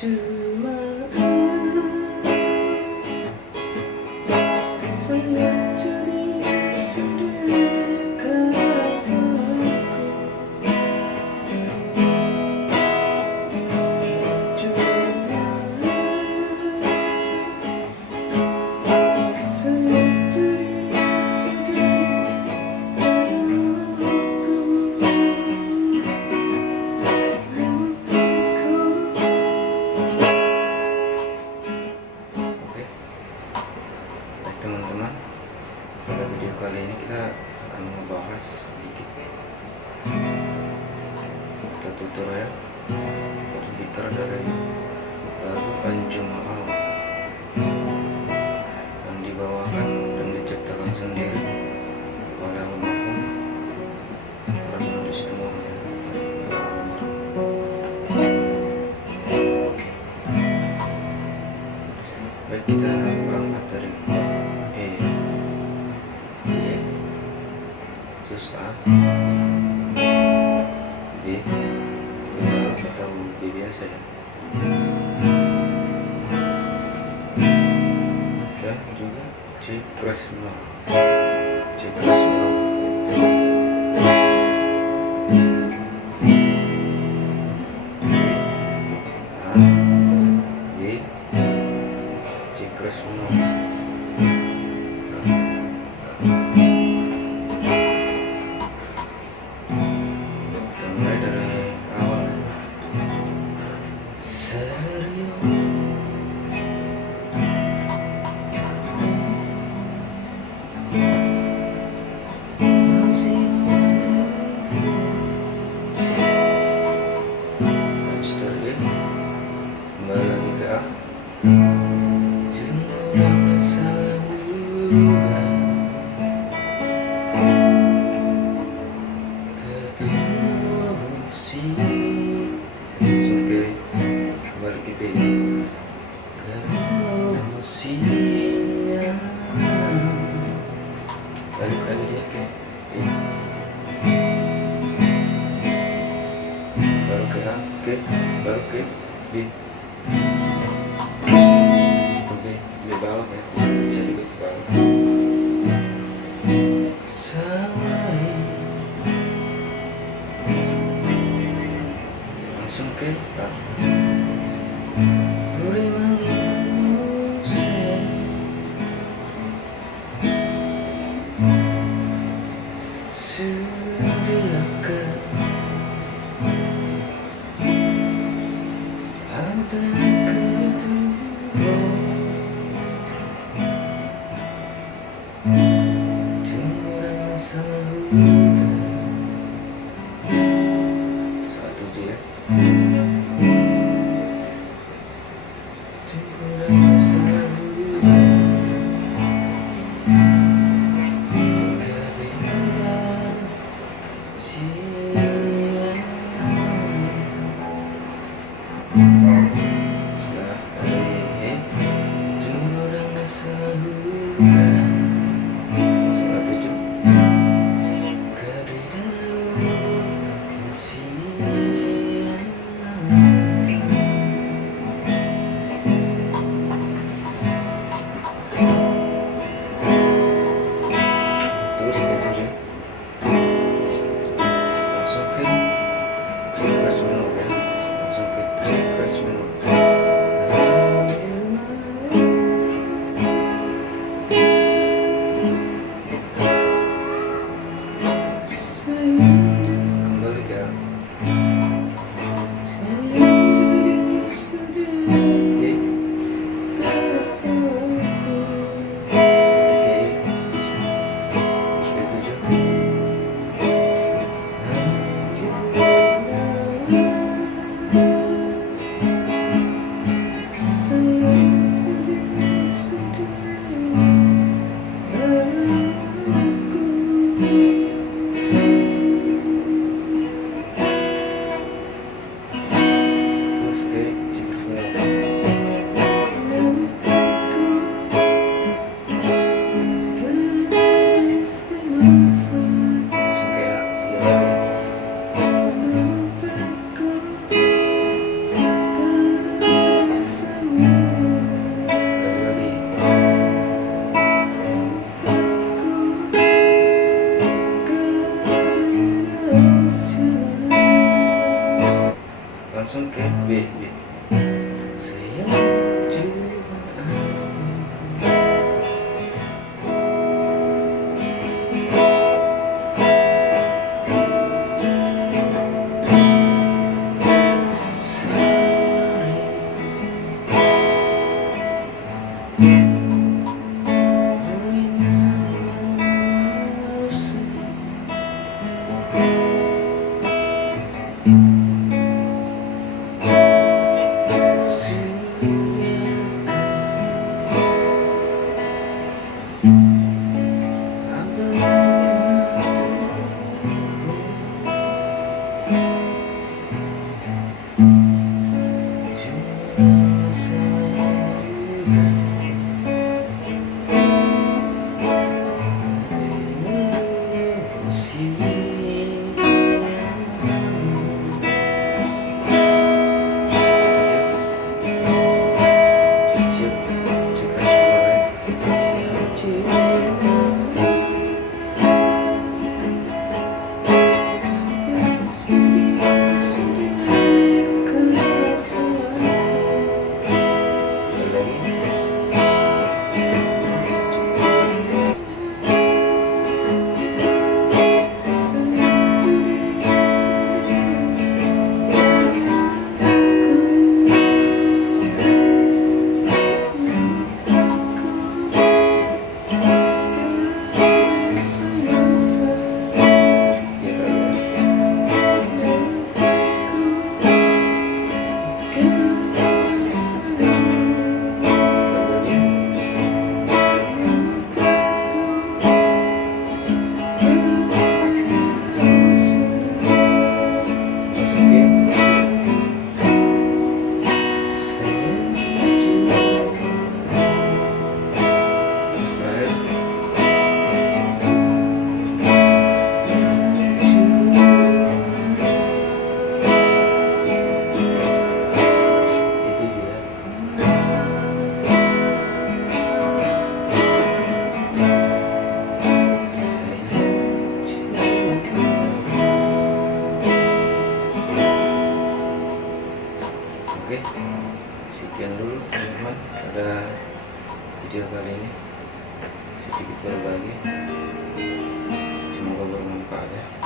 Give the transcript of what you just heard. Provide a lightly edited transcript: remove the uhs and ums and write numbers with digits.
Cuma saya jadi sedih kerasaku. Cuma saya jadi sedih teman-teman, pada video kali ini kita akan membahas sedikit tutorial gitar dari lagu Anjung Al yang dibawakan dan diciptakan sendiri oleh almarhum penulis semuanya telah almarhum. Baik, kita berangkat dari terus A, B, atau B biasa ya, dan juga C keras menor, C keras menor, A, B, C keras menor. Kembali lagi ke A. Cuma selalu keemosi. Oke, kembali ke B. Keemosi. Balik lagi dia ke B. Baru ke A, ke baru ke B. Oke, di bawah ya, bisa juga ke bawah. Sawari, langsung ke A. Boleh manggilmu sayang, sediakan apa yang kedua. Tunggu dan selalu satu dia. Tunggu dan selalu kebimbangan siang. langsung ke B. Saya Oke, sekian dulu teman-teman pada video kali ini, sedikit berbagi, semoga bermanfaat ya.